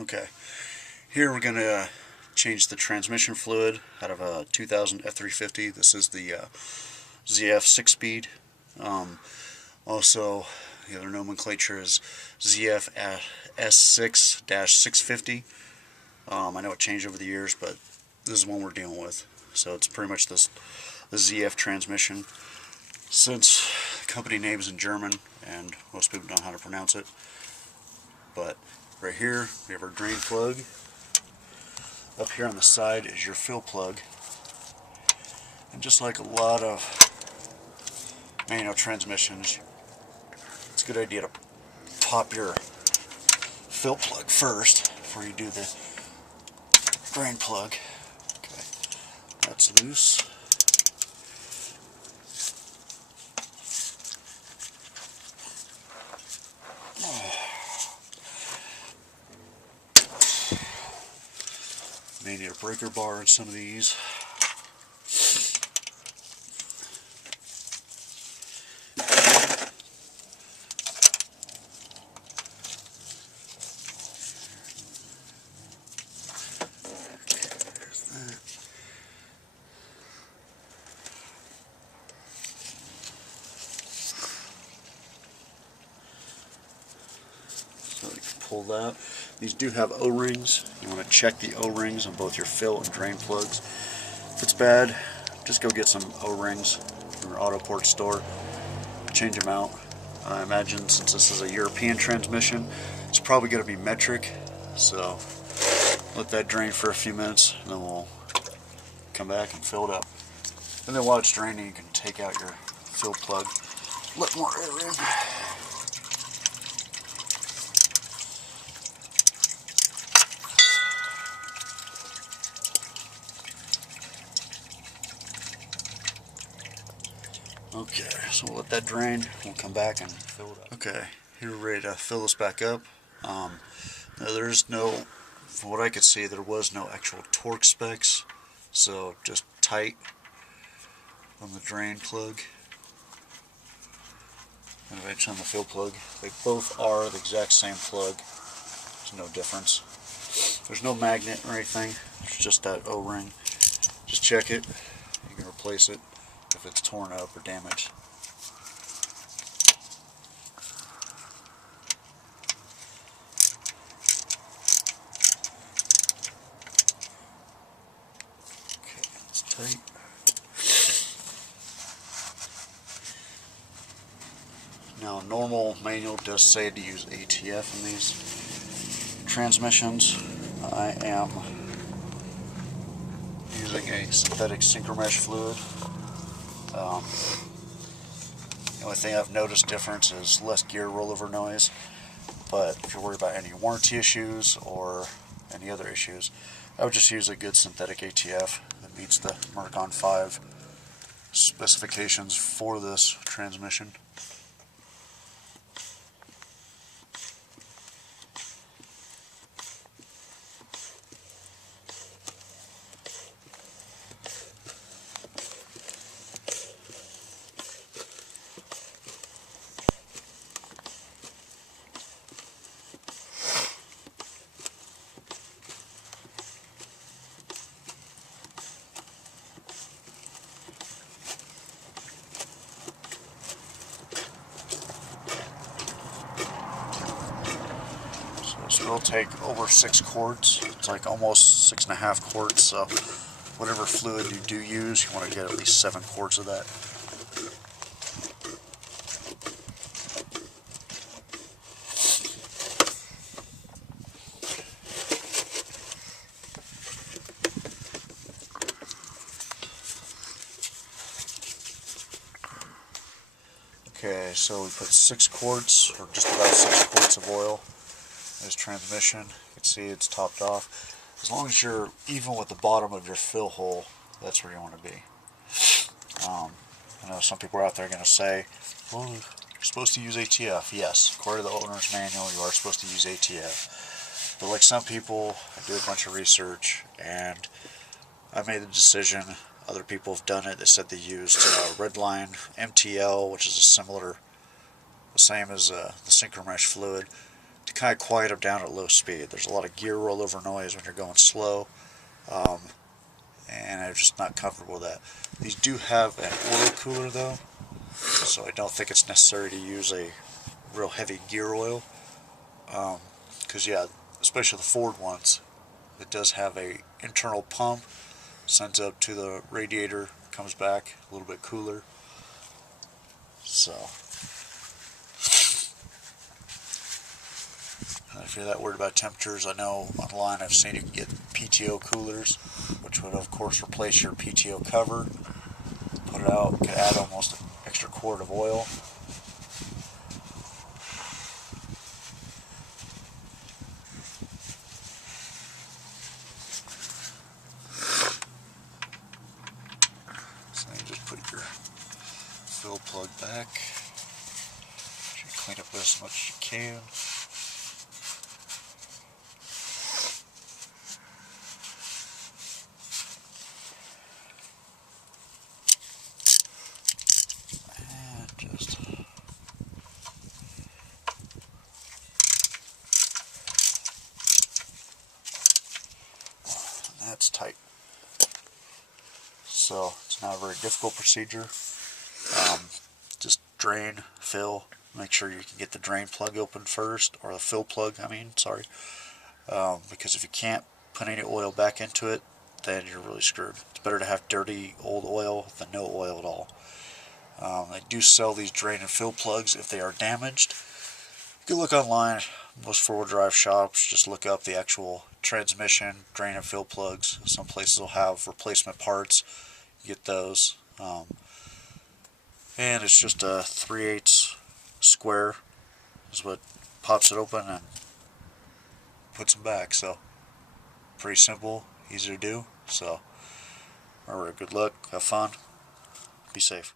Okay, here we're going to change the transmission fluid out of a 2000 F350. This is the ZF 6-speed. Also, the other nomenclature is ZF S6-650. I know it changed over the years, but this is one we're dealing with. So it's pretty much the ZF transmission. Since the company name is in German, and most people don't know how to pronounce it, but right here we have our drain plug. Up here on the side is your fill plug. And just like a lot of manual transmissions, it's a good idea to pop your fill plug first before you do the drain plug. Okay, that's loose. May need a breaker bar in some of these. There's that. So you can pull that. These do have O-rings. You want to check the O-rings on both your fill and drain plugs. If it's bad, just go get some O-rings from your auto port store. Change them out. I imagine since this is a European transmission, it's probably going to be metric. So let that drain for a few minutes, and then we'll come back and fill it up. And then while it's draining, you can take out your fill plug, let more air in. Okay, so we'll let that drain. We'll come back and fill it up. Okay, here we're ready to fill this back up. Now there's no, from what I could see, there was no actual torque specs, so just tight on the drain plug and eventually on the fill plug. They both are the exact same plug. There's no difference. There's no magnet or anything. It's just that O-ring. Just check it. You can replace it if it's torn up or damaged. Okay, it's tight. Now, normal manual does say to use ATF in these transmissions. I am using a synthetic synchromesh fluid. The only thing I've noticed difference is less gear rollover noise, but if you're worried about any warranty issues or any other issues, I would just use a good synthetic ATF that meets the Mercon 5 specifications for this transmission. This will take over 6 quarts. It's like almost 6.5 quarts, so whatever fluid you do use, you want to get at least 7 quarts of that. Okay, so we put 6 quarts, or just about 6 quarts of oil in this transmission. You can see it's topped off. As long as you're even with the bottom of your fill hole, that's where you want to be. I know some people are out there going to say, well, you're supposed to use ATF. Yes, according to the owner's manual, you are supposed to use ATF. But like some people, I do a bunch of research, and I made the decision. Other people have done it. They said they used Redline MTL, which is a similar, the same as the synchromesh fluid, to kind of quiet them down at low speed. There's a lot of gear rollover noise when you're going slow, and I'm just not comfortable with that. These do have an oil cooler though, so I don't think it's necessary to use a real heavy gear oil, because yeah, especially the Ford ones, it does have a internal pump, sends up to the radiator, comes back a little bit cooler. So if you're that worried about temperatures, I know online I've seen you can get PTO coolers, which would of course replace your PTO cover. Put it out, could add almost an extra quart of oil. So then you just put your fill plug back. Clean up this as much as you can. And just that's tight. So it's not a very difficult procedure. Just drain, fill, make sure you can get the drain plug open first, or the fill plug, sorry. Because if you can't put any oil back into it, then you're really screwed. It's better to have dirty old oil than no oil at all. They do sell these drain and fill plugs if they are damaged. You can look online, most four-wheel drive shops, just look up the actual transmission drain and fill plugs. Some places will have replacement parts. You get those. And it's just a 3/8 square is what pops it open and puts them back. So pretty simple, easy to do. So remember, good luck, have fun, be safe.